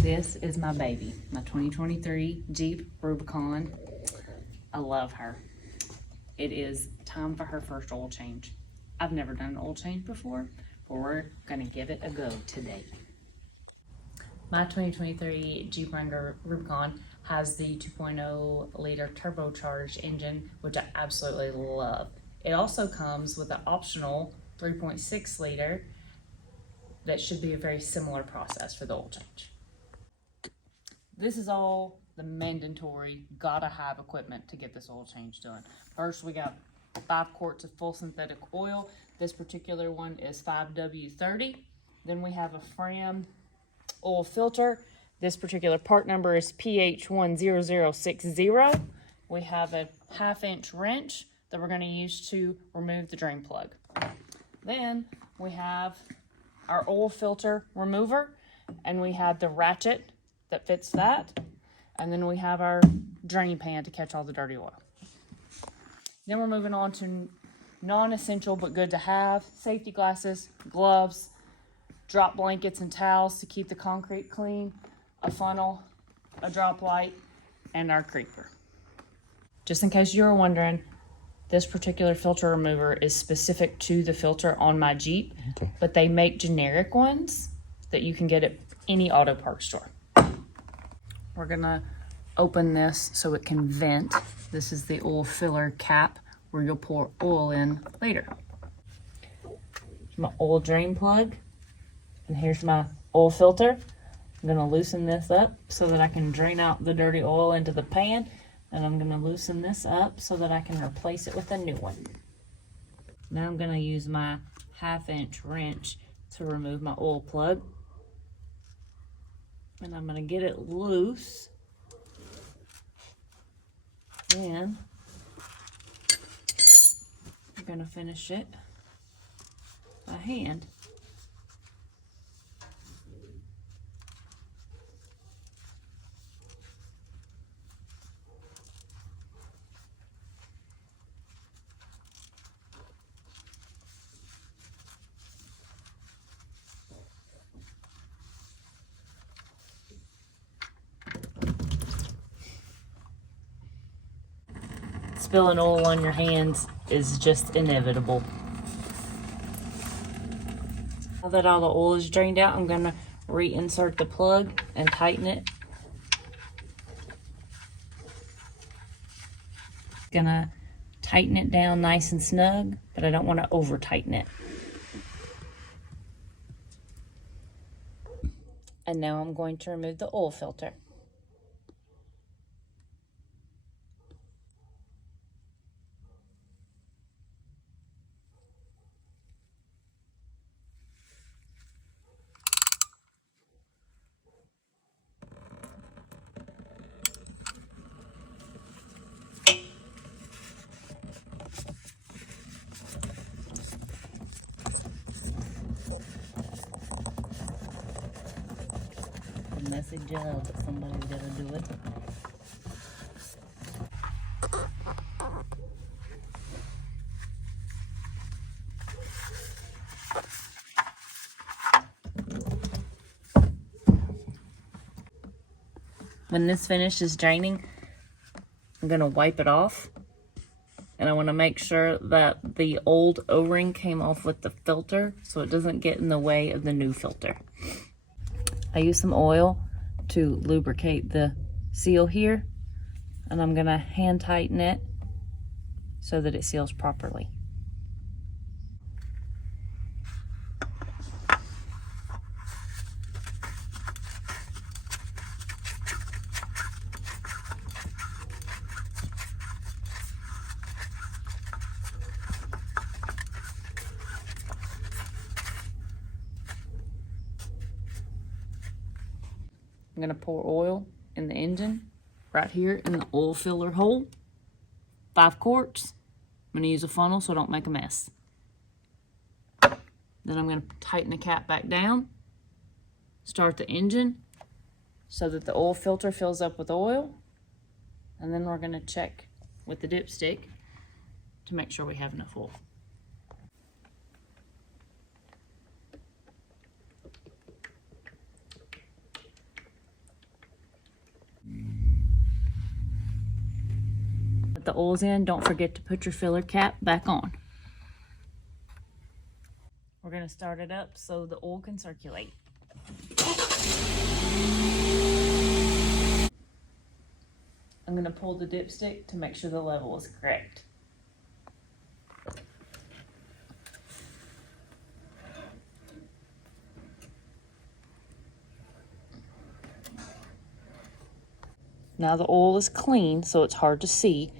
This is my baby, my 2023 Jeep Rubicon. I love her. It is time for her first oil change. I've never done an oil change before, but we're gonna give it a go today. My 2023 Jeep Wrangler Rubicon has the 2.0 liter turbocharged engine, which I absolutely love. It also comes with an optional 3.6 liter that should be a very similar process for the oil change. This is all the mandatory, gotta have equipment to get this oil change done. First, we got 5 quarts of full synthetic oil. This particular one is 5W30. Then we have a Fram oil filter. This particular part number is PH10060. We have a 1/2-inch wrench that we're gonna use to remove the drain plug. Then we have our oil filter remover, and we have the ratchet that fits that, and then we have our drain pan to catch all the dirty oil. Then we're moving on to non-essential but good to have: safety glasses, gloves, drop blankets and towels to keep the concrete clean, a funnel, a drop light, and our creeper. Just in case you were wondering, this particular filter remover is specific to the filter on my Jeep, but they make generic ones that you can get at any auto parts store. We're gonna open this so it can vent. This is the oil filler cap where you'll pour oil in later. Here's my oil drain plug, and here's my oil filter. I'm gonna loosen this up so that I can drain out the dirty oil into the pan, and I'm gonna loosen this up so that I can replace it with a new one. Now I'm gonna use my 1/2-inch wrench to remove my oil plug. And I'm gonna get it loose. And I'm gonna finish it by hand. Spilling oil on your hands is just inevitable. Now that all the oil is drained out, I'm gonna reinsert the plug and tighten it. Gonna tighten it down nice and snug, but I don't want to over tighten it. And now I'm going to remove the oil filter. A messy job, but somebody's gotta do it. When this finishes draining, I'm gonna wipe it off, and I wanna make sure that the old O-ring came off with the filter so it doesn't get in the way of the new filter. I use some oil to lubricate the seal here, and I'm gonna hand tighten it so that it seals properly. I'm gonna pour oil in the engine right here in the oil filler hole. 5 quarts. I'm gonna use a funnel so I don't make a mess. Then I'm gonna tighten the cap back down, start the engine so that the oil filter fills up with oil, and then we're gonna check with the dipstick to make sure we have enough oil. Put the oils in. Don't forget to put your filler cap back on. We're going to start it up so the oil can circulate. I'm going to pull the dipstick to make sure the level is correct. Now the oil is clean, so it's hard to see,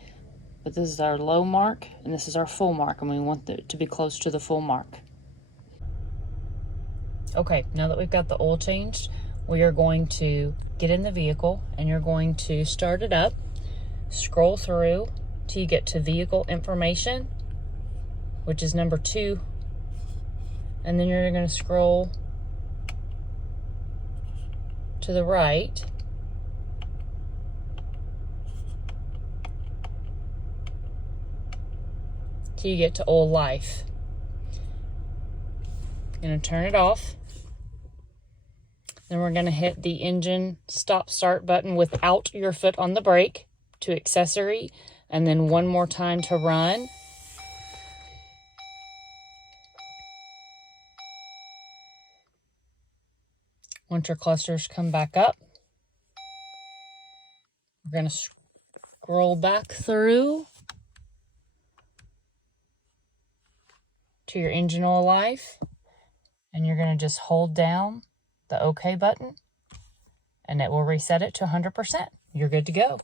but this is our low mark and this is our full mark, and we want it to be close to the full mark. Okay, now that we've got the oil changed, we are going to get in the vehicle and you're going to start it up, scroll through till you get to vehicle information, which is number 2, and then you're going to scroll to the right till you get to oil life. I'm going to turn it off. Then we're going to hit the engine stop-start button without your foot on the brake to accessory, and then one more time to run. Once your clusters come back up, we're going to scroll back through to your engine oil life, and you're going to just hold down the OK button and it will reset it to 100%. You're good to go.